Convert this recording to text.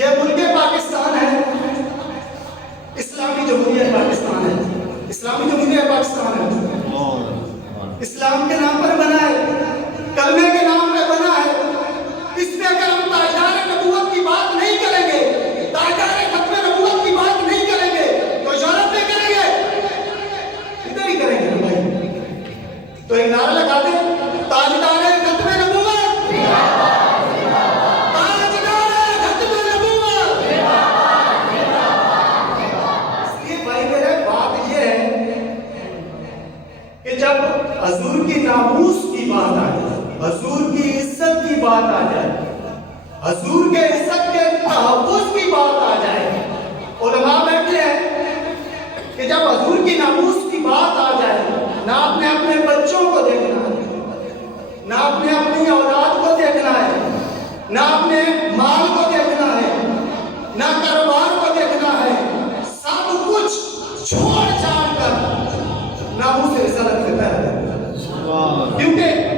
یہ ملک پاکستان ہے، اسلامی جمہوریت پاکستان ہے، اسلامی جمہوریت پاکستان ہے، اسلام کے نام پر بنا ہے، کلمے کے نام پر بنا ہے۔ اس میں اگر ہم تاجدار نبوت کی بات نہیں کریں گے، تاجدار ختم نبوت کی بات نہیں کریں گے تو یورپ میں کریں گے، ادھر ہی کریں گے بھائی۔ تو ایک نعرہ لگا دیں، تاجدار ختم نبوت، تاجدار ختم نبوت۔ اس لیے بھائی میرے بات یہ ہے کہ جب حضور کی ناموس کی بات آ جائے، حضور کی عزت کی بات آ جائے، حضور کے عزت کے تحفظ کی بات آ جائے، علماء بیٹھے ہیں کہ جب حضور کی ناموس کی بات آ جائے، نہ آپ نے اپنے بچوں کو دیکھنا ہے، نہ آپ نے اپنی اولاد کو دیکھنا ہے، نہ اپنے مال کو دیکھنا ہے، نہ کاروبار کو دیکھنا ہے، سب کچھ چھوڑ چھاڑ کر ناموس رسالت سے پہلے، کیونکہ